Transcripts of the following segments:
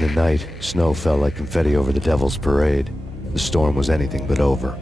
In the night, snow fell like confetti over the Devil's Parade. The storm was anything but over.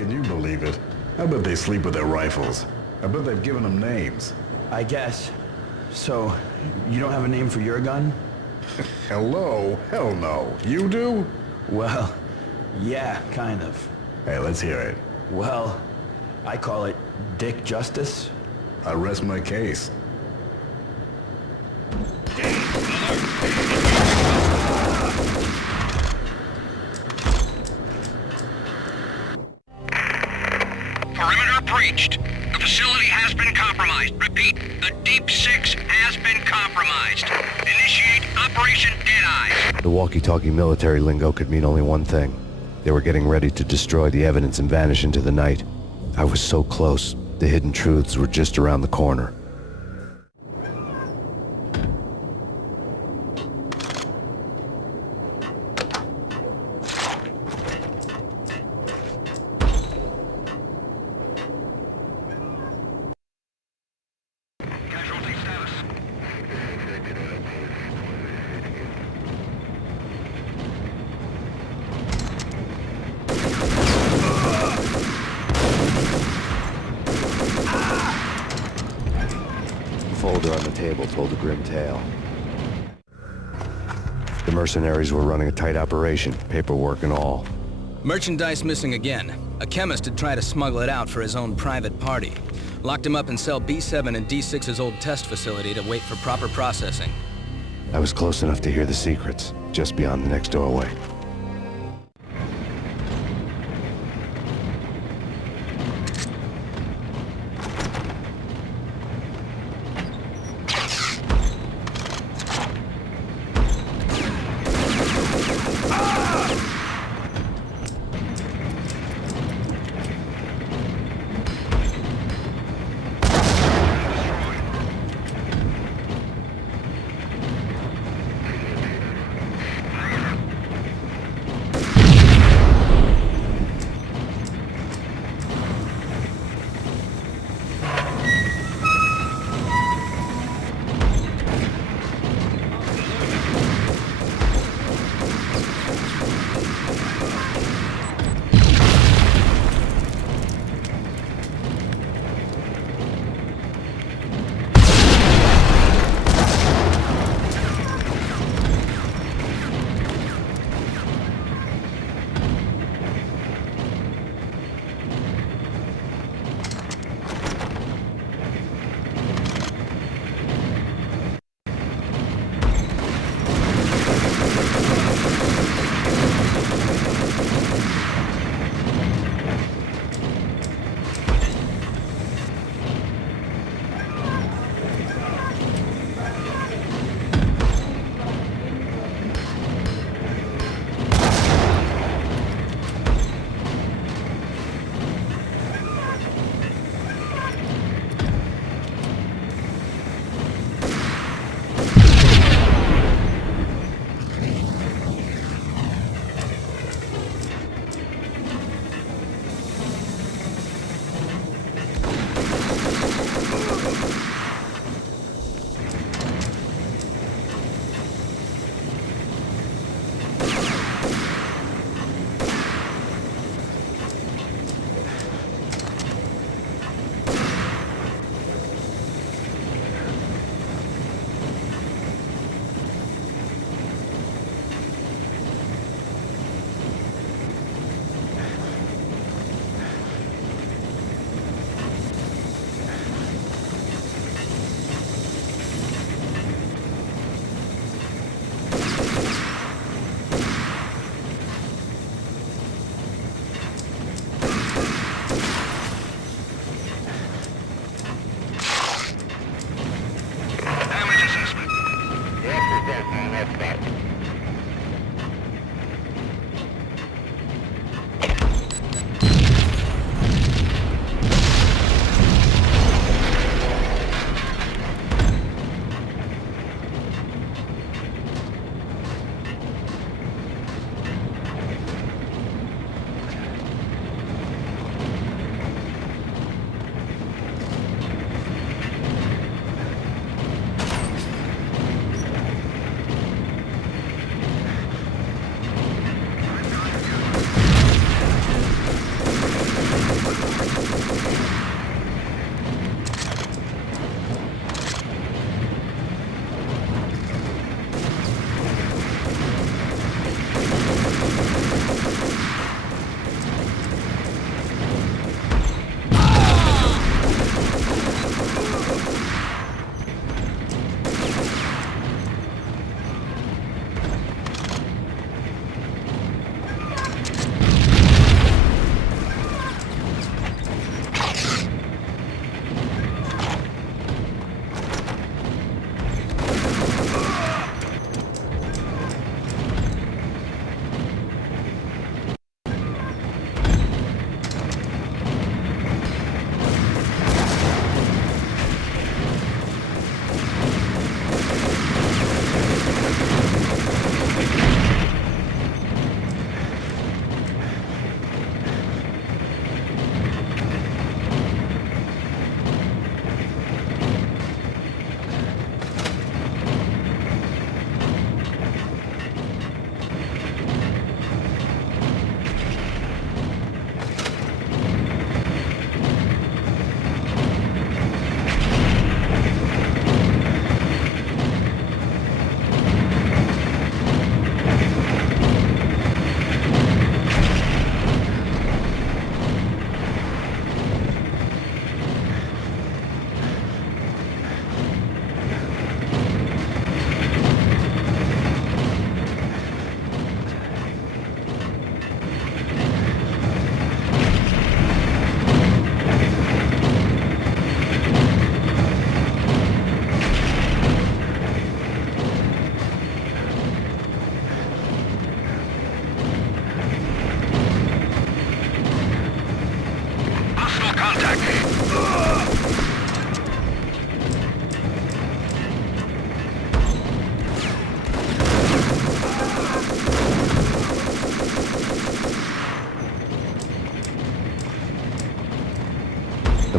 Can you believe it? I bet they sleep with their rifles. I bet they've given them names. I guess. So, you don't have a name for your gun? Hello? Hell no. You do? Well, yeah, kind of. Hey, let's hear it. Well, I call it Dick Justice. I rest my case. Perimeter breached. The facility has been compromised. Repeat, the Deep Six has been compromised. Initiate Operation Deadeye. The walkie-talkie military lingo could mean only one thing. They were getting ready to destroy the evidence and vanish into the night. I was so close. The hidden truths were just around the corner. Casualty status. The folder on the table told a grim tale. The mercenaries were running a tight operation, paperwork and all. Merchandise missing again. A chemist had tried to smuggle it out for his own private party. Locked him up in cell B7 in D6's old test facility to wait for proper processing. I was close enough to hear the secrets, just beyond the next doorway.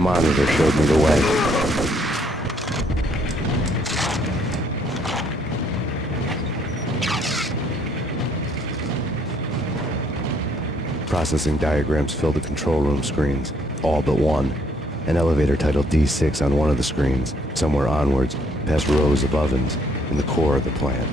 monitor showed me the way. Processing diagrams fill the control room screens, all but one. An elevator titled D6 on one of the screens, somewhere onwards, past rows of ovens, in the core of the plant.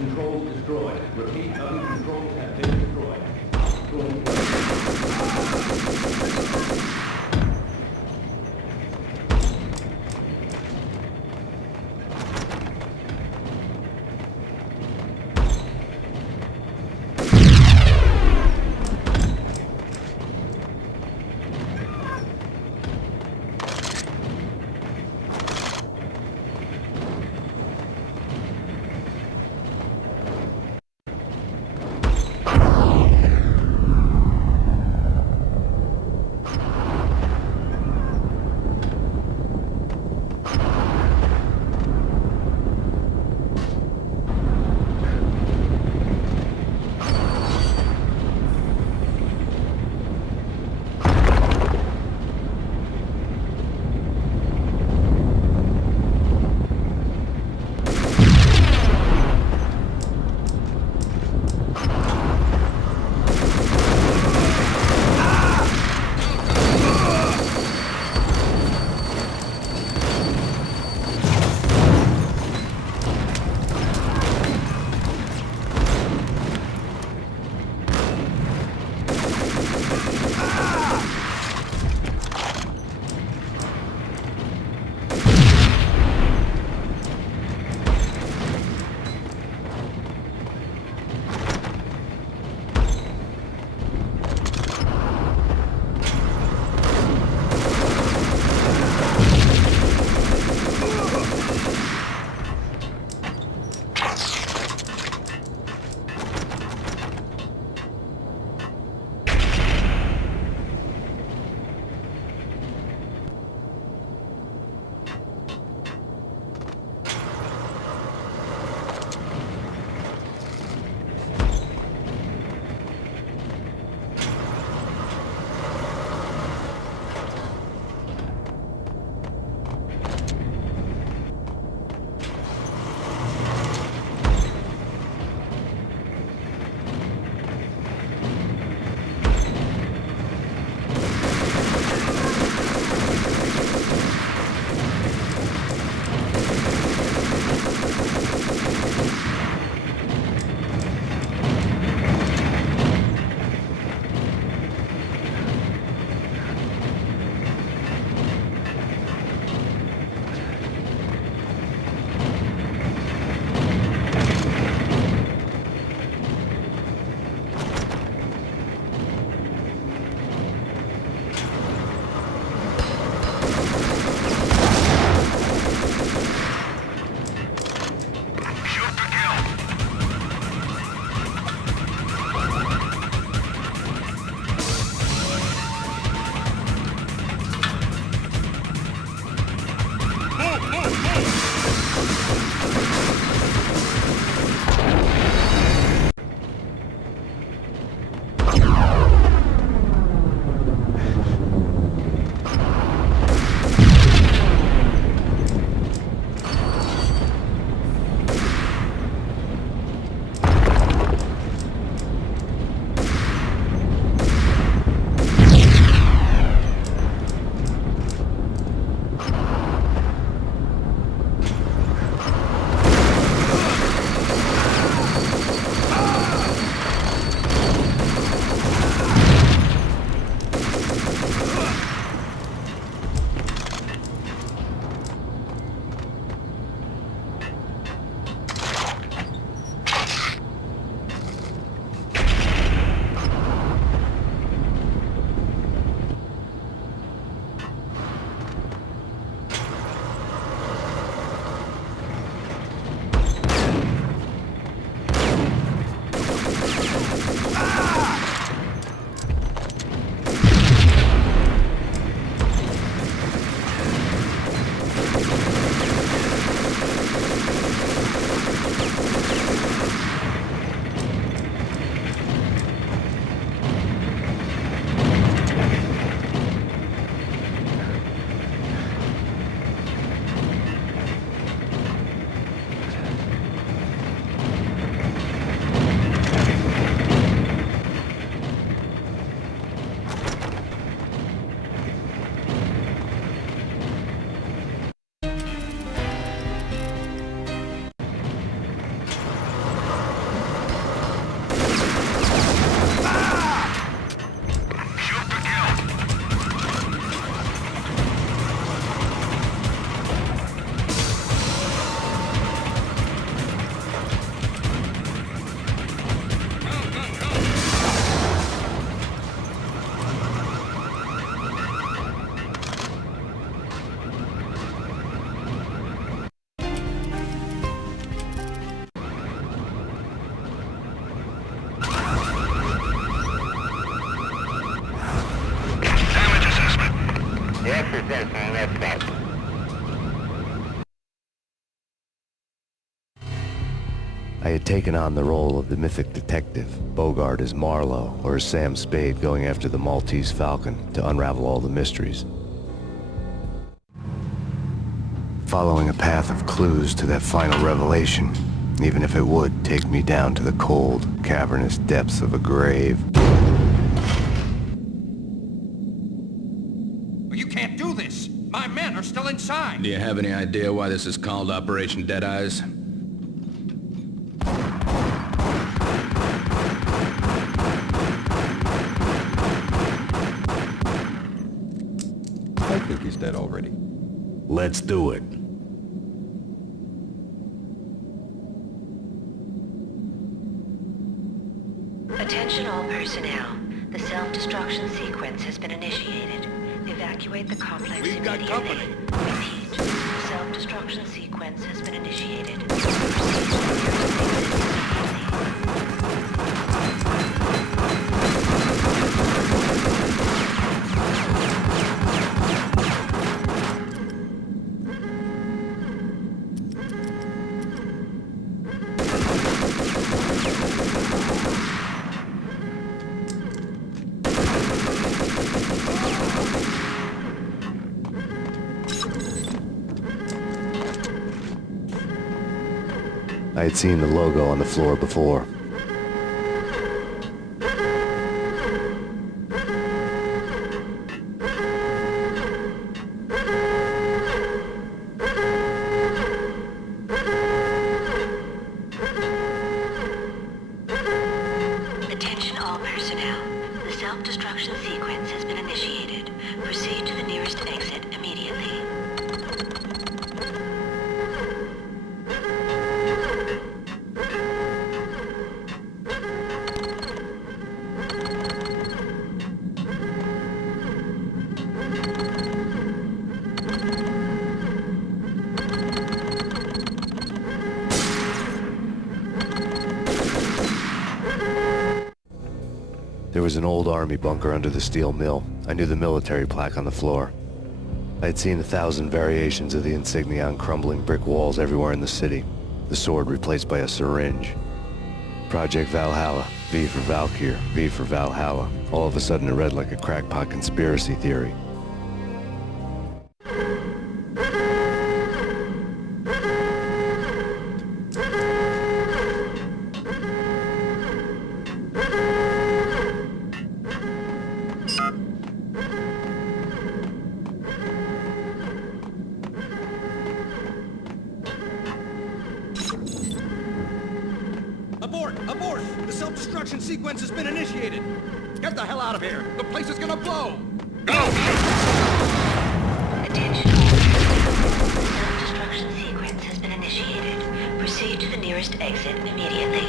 Controls destroyed. Repeat, other controls have been destroyed. I had taken on the role of the mythic detective, Bogart as Marlowe or as Sam Spade going after the Maltese Falcon to unravel all the mysteries. Following a path of clues to that final revelation, even if it would take me down to the cold, cavernous depths of a grave. You can't do this! My men are still inside! Do you have any idea why this is called Operation Deadeyes? I think he's dead already. Let's do it. Attention all personnel. The self-destruction sequence has been initiated. Evacuate the complex We've got immediately. company. Repeat. The self-destruction sequence has been initiated. Proceed to the nearest I had seen the logo on the floor before. Attention all personnel. The self-destruction sequence has been initiated. Proceed to the nearest exit immediately. There was an old army bunker under the steel mill. I knew the military plaque on the floor. I had seen 1,000 variations of the insignia on crumbling brick walls everywhere in the city. The sword replaced by a syringe. Project Valhalla, V for Valkyr, V for Valhalla. All of a sudden it read like a crackpot conspiracy theory. Abort! Abort! The self-destruction sequence has been initiated! Get the hell out of here! The place is gonna blow! Attention all personnel. The self-destruction sequence has been initiated. Proceed to the nearest exit immediately.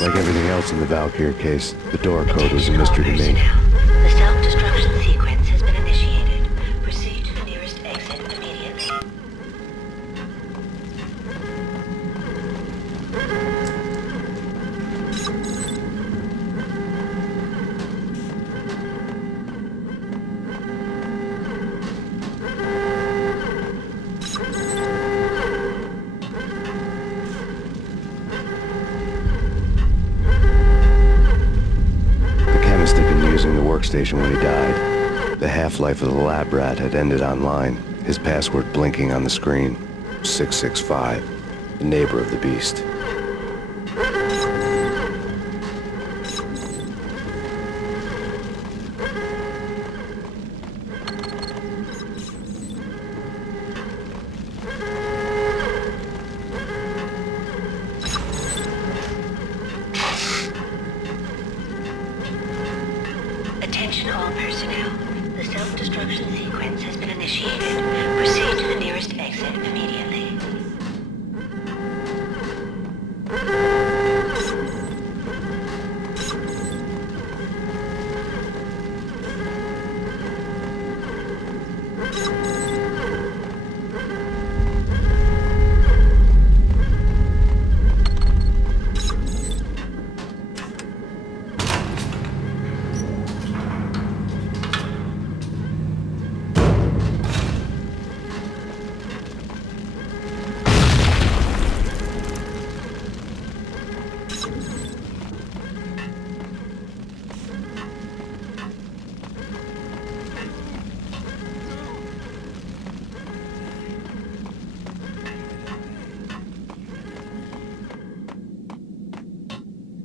Like everything else in the Valkyr case, the door code was a mystery to me. The self-destruction sequence has been initiated. Proceed to the nearest exit immediately. Workstation when he died. The half-life of the lab rat had ended online, his password blinking on the screen. 665, the neighbor of the beast. self-destruction sequence has been initiated. Proceed to the nearest exit immediately.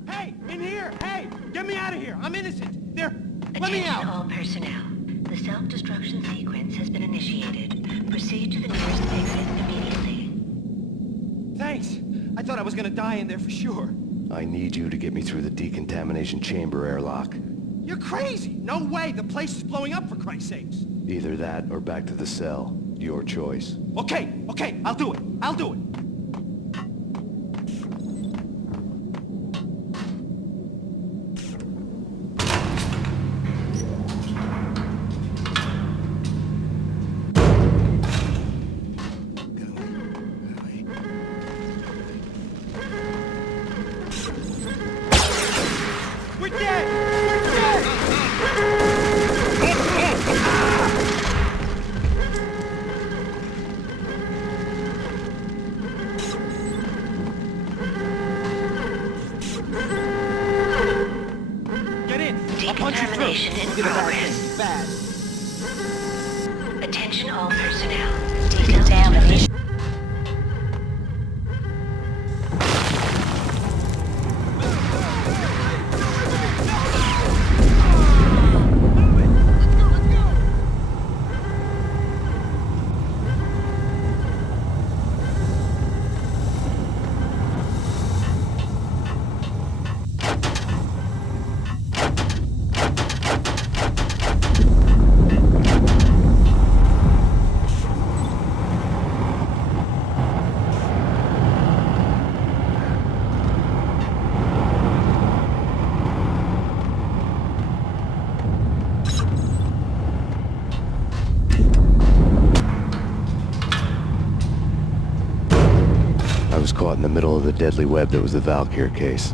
Hey, in here! Hey, get me out of here! I'm innocent! There, let me Attention out! all personnel. The self-destruction sequence has been initiated. Proceed to the nearest exit immediately. Thanks. I thought I was gonna die in there for sure. I need you to get me through the decontamination chamber airlock. You're crazy! No way! The place is blowing up, for Christ's sakes! Either that or back to the cell. Your choice. Okay, I'll do it. I'll do it. We're dead! We're dead! Get in! I'll punch you through! Decontamination in progress. Bad. Attention all personnel. Decontamination. I was caught in the middle of the deadly web that was the Valkyr case.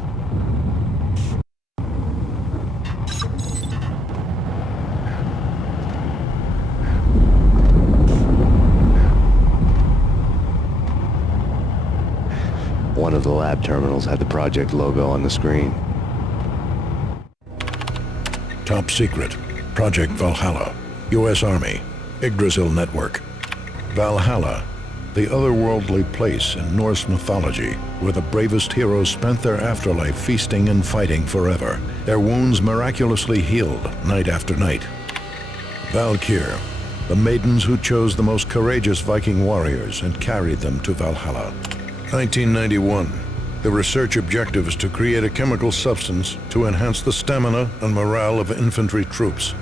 One of the lab terminals had the project logo on the screen. Top secret. Project Valhalla. U.S. Army. Yggdrasil Network. Valhalla, the otherworldly place in Norse mythology where the bravest heroes spent their afterlife feasting and fighting forever, their wounds miraculously healed night after night. Valkyr, the maidens who chose the most courageous Viking warriors and carried them to Valhalla. 1991. The research objective is to create a chemical substance to enhance the stamina and morale of infantry troops.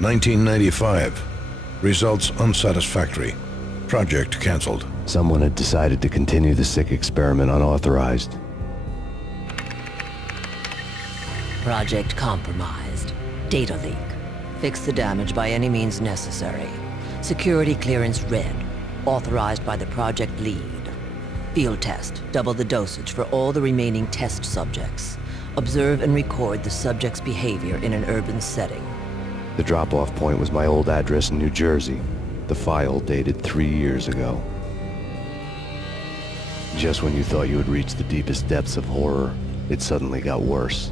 1995. Results unsatisfactory. Project cancelled. Someone had decided to continue the sick experiment unauthorized. Project compromised. Data leak. Fix the damage by any means necessary. Security clearance red. Authorized by the project lead. Field test. Double the dosage for all the remaining test subjects. Observe and record the subject's behavior in an urban setting. The drop-off point was my old address in New Jersey. The file dated 3 years ago. Just when you thought you had reached the deepest depths of horror, it suddenly got worse.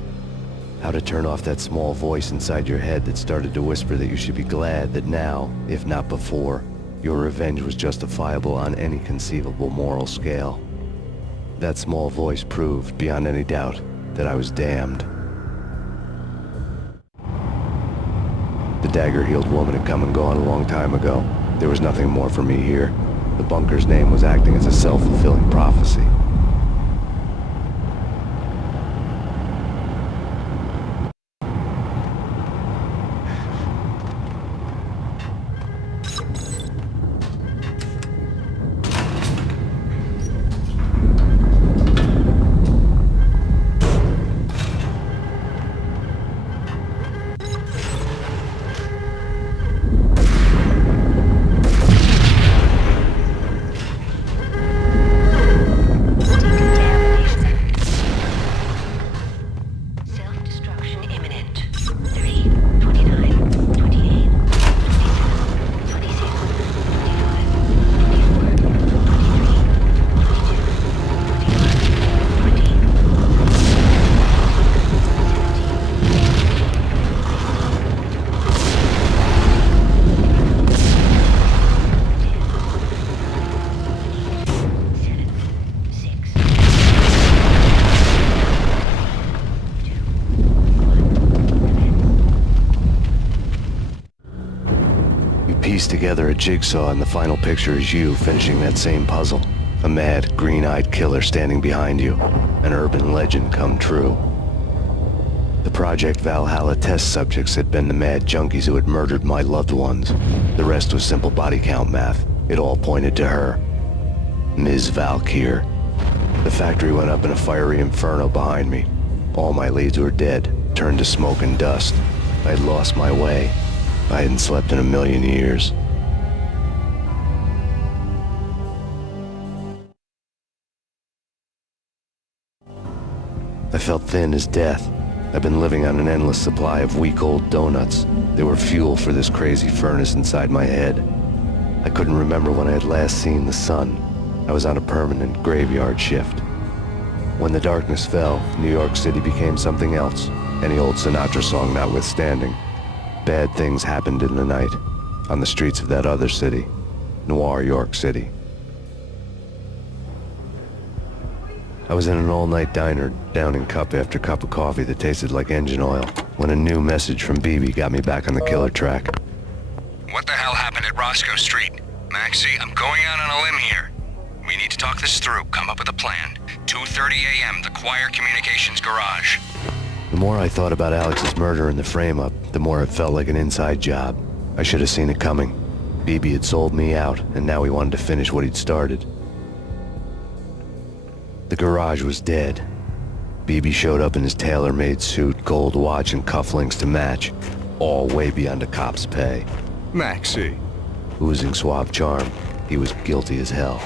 How to turn off that small voice inside your head that started to whisper that you should be glad that now, if not before, your revenge was justifiable on any conceivable moral scale. That small voice proved, beyond any doubt, that I was damned. The dagger-heeled woman had come and gone a long time ago. There was nothing more for me here. The bunker's name was acting as a self-fulfilling prophecy. piece together a jigsaw, and the final picture is you finishing that same puzzle. A mad, green-eyed killer standing behind you. An urban legend come true. The Project Valhalla test subjects had been the mad junkies who had murdered my loved ones. The rest was simple body count math. It all pointed to her. Ms. Valkyr. The factory went up in a fiery inferno behind me. All my leads were dead, turned to smoke and dust. I had lost my way. I hadn't slept in a million years. I felt thin as death. I've been living on an endless supply of week-old donuts. They were fuel for this crazy furnace inside my head. I couldn't remember when I had last seen the sun. I was on a permanent graveyard shift. When the darkness fell, New York City became something else, any old Sinatra song notwithstanding. Bad things happened in the night, on the streets of that other city, Noir York City. I was in an all-night diner, downing cup after cup of coffee that tasted like engine oil, when a new message from BB got me back on the killer track. What the hell happened at Roscoe Street? Maxie, I'm going out on a limb here. We need to talk this through, come up with a plan. 2:30 a.m., the Choir Communications Garage. The more I thought about Alex's murder and the frame-up, the more it felt like an inside job. I should have seen it coming. BB had sold me out, and now he wanted to finish what he'd started. The garage was dead. BB showed up in his tailor-made suit, gold watch, and cufflinks to match, all way beyond a cop's pay. Maxie. Oozing suave charm, he was guilty as hell.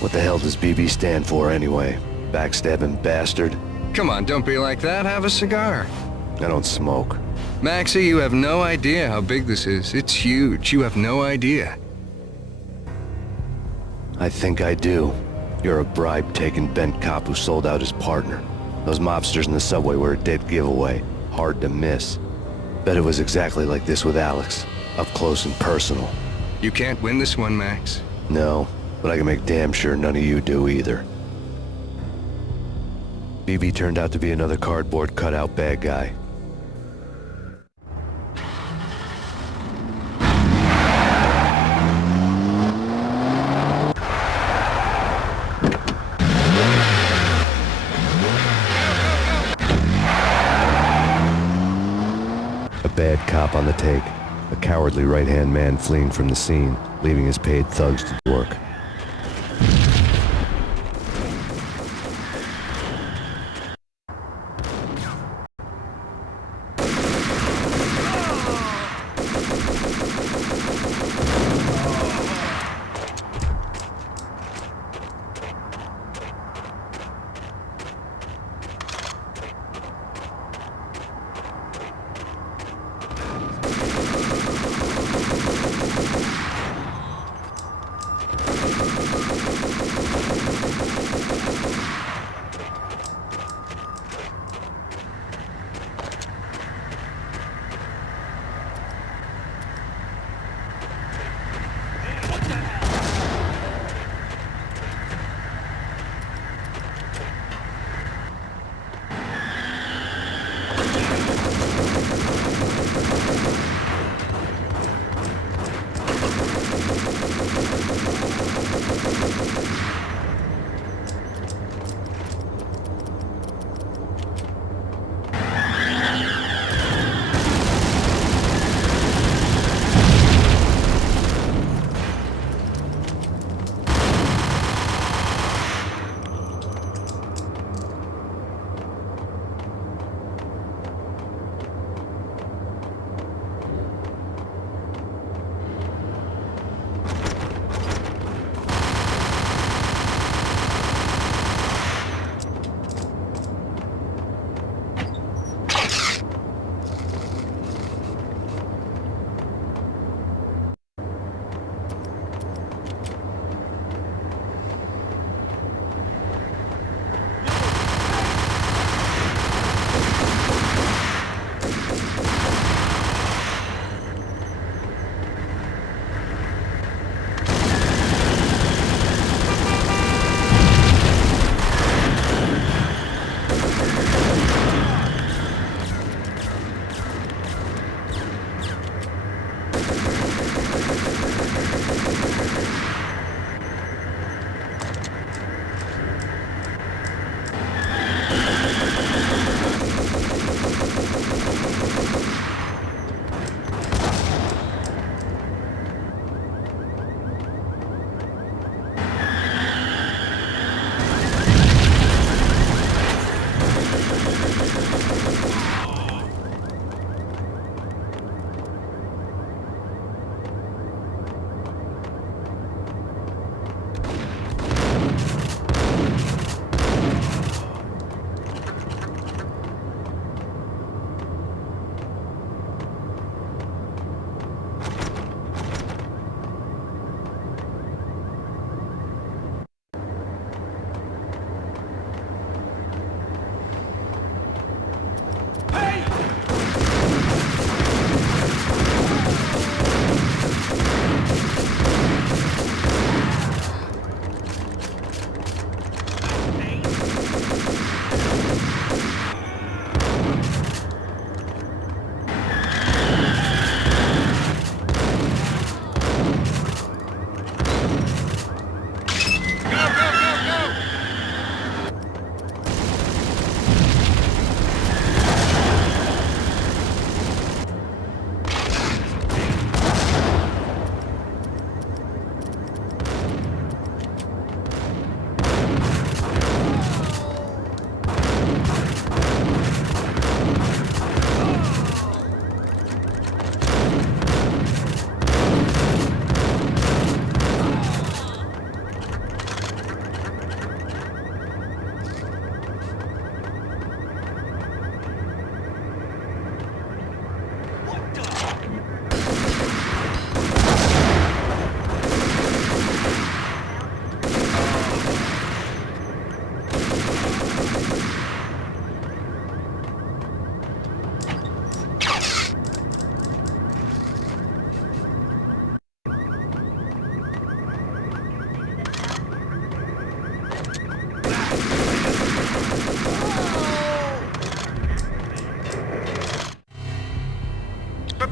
What the hell does BB stand for anyway? Backstabbing bastard? Come on, don't be like that. Have a cigar. I don't smoke. Maxie, you have no idea how big this is. It's huge. You have no idea. I think I do. You're a bribe-taking bent cop who sold out his partner. Those mobsters in the subway were a dead giveaway. Hard to miss. Bet it was exactly like this with Alex. Up close and personal. You can't win this one, Max. No, but I can make damn sure none of you do either. BB turned out to be another cardboard cutout bad guy. A bad cop on the take. A cowardly right-hand man fleeing from the scene, leaving his paid thugs to work.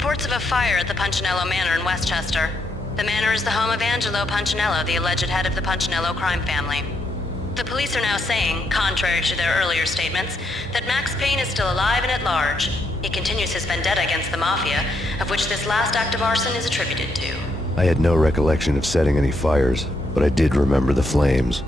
Reports of a fire at the Punchinello Manor in Westchester. The manor is the home of Angelo Punchinello, the alleged head of the Punchinello crime family. The police are now saying, contrary to their earlier statements, that Max Payne is still alive and at large. He continues his vendetta against the Mafia, of which this last act of arson is attributed to. I had no recollection of setting any fires, but I did remember the flames.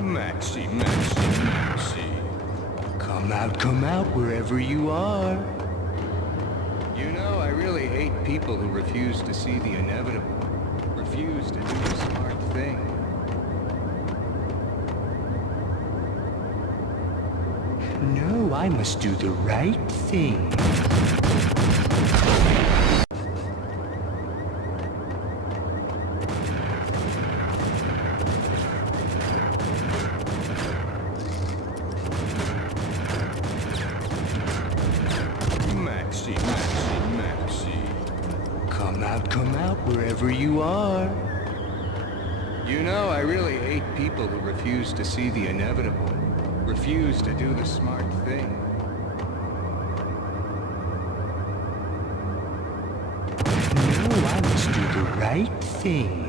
Maxie. Come out wherever you are. You know, I really hate people who refuse to see the inevitable. Refuse to do the smart thing. No, I must do the right thing. Maxie. Come out wherever you are. You know, I really hate people who refuse to see the inevitable. Refuse to do the smart thing. No, I must do the right thing.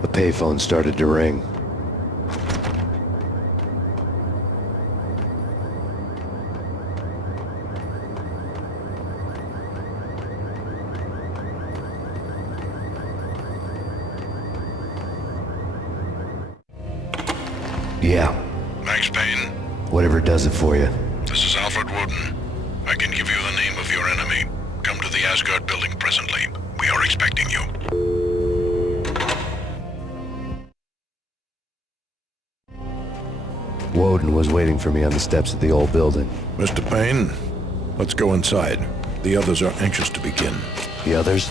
The payphone started to ring. Yeah. Max Payne? Whatever does it for you. This is Alfred Woden. I can give you the name of your enemy. Come to the Asgard building presently. We are expecting you. Woden was waiting for me on the steps of the old building. Mr. Payne, let's go inside. The others are anxious to begin. The others?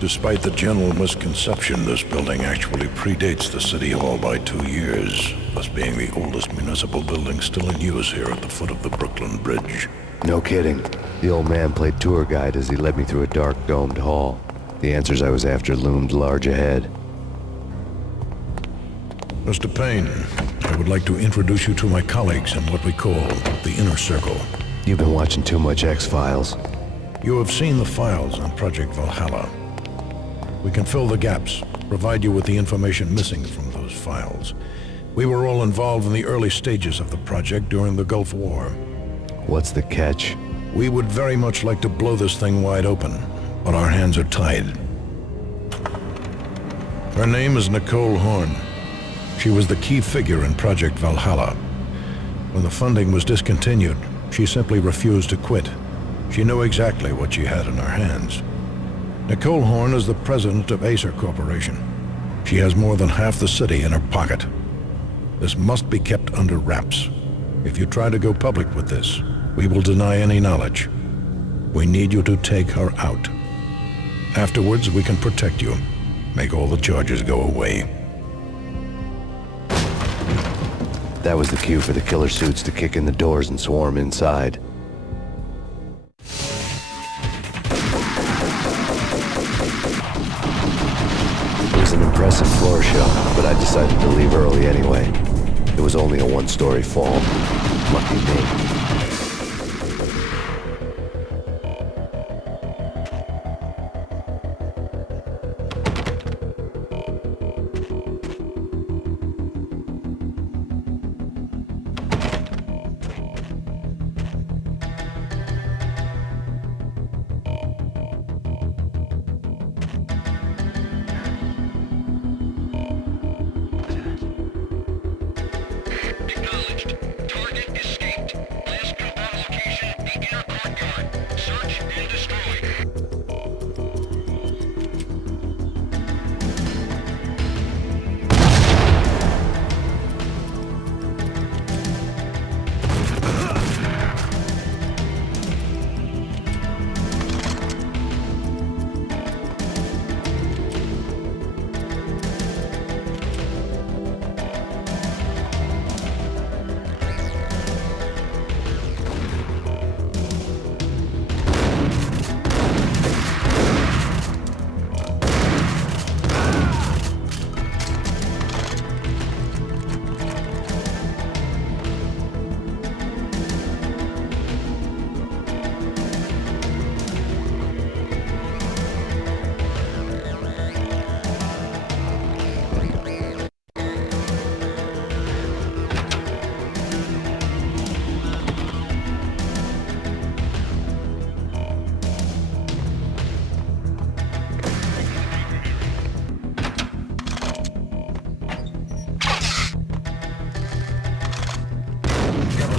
Despite the general misconception, this building actually predates the City Hall by 2 years, thus being the oldest municipal building still in use here at the foot of the Brooklyn Bridge. No kidding. The old man played tour guide as he led me through a dark, domed hall. The answers I was after loomed large ahead. Mr. Payne, I would like to introduce you to my colleagues in what we call the Inner Circle. You've been watching too much X-Files. You have seen the files on Project Valhalla. We can fill the gaps, provide you with the information missing from those files. We were all involved in the early stages of the project during the Gulf War. What's the catch? We would very much like to blow this thing wide open, but our hands are tied. Her name is Nicole Horn. She was the key figure in Project Valhalla. When the funding was discontinued, she simply refused to quit. She knew exactly what she had in her hands. Nicole Horn is the president of Acer Corporation. She has more than half the city in her pocket. This must be kept under wraps. If you try to go public with this, we will deny any knowledge. We need you to take her out. Afterwards, we can protect you, make all the charges go away. That was the cue for the killer suits to kick in the doors and swarm inside. It was an impressive floor show, but I decided to leave early anyway. It was only a one-story fall. Lucky me.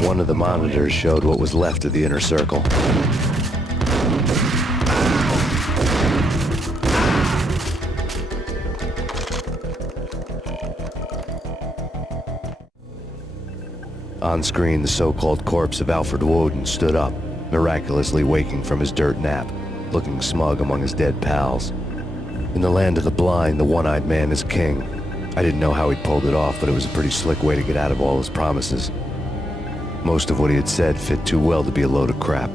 One of the monitors showed what was left of the inner circle. On screen, the so-called corpse of Alfred Woden stood up, miraculously waking from his dirt nap, looking smug among his dead pals. In the land of the blind, the one-eyed man is king. I didn't know how he pulled it off, but it was a pretty slick way to get out of all his promises. Most of what he had said fit too well to be a load of crap.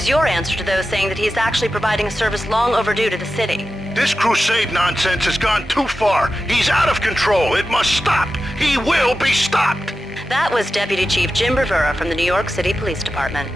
is your answer to those saying that he is actually providing a service long overdue to the city? This crusade nonsense has gone too far. He's out of control. It must stop. He will be stopped. That was Deputy Chief Jim Rivera from the New York City Police Department.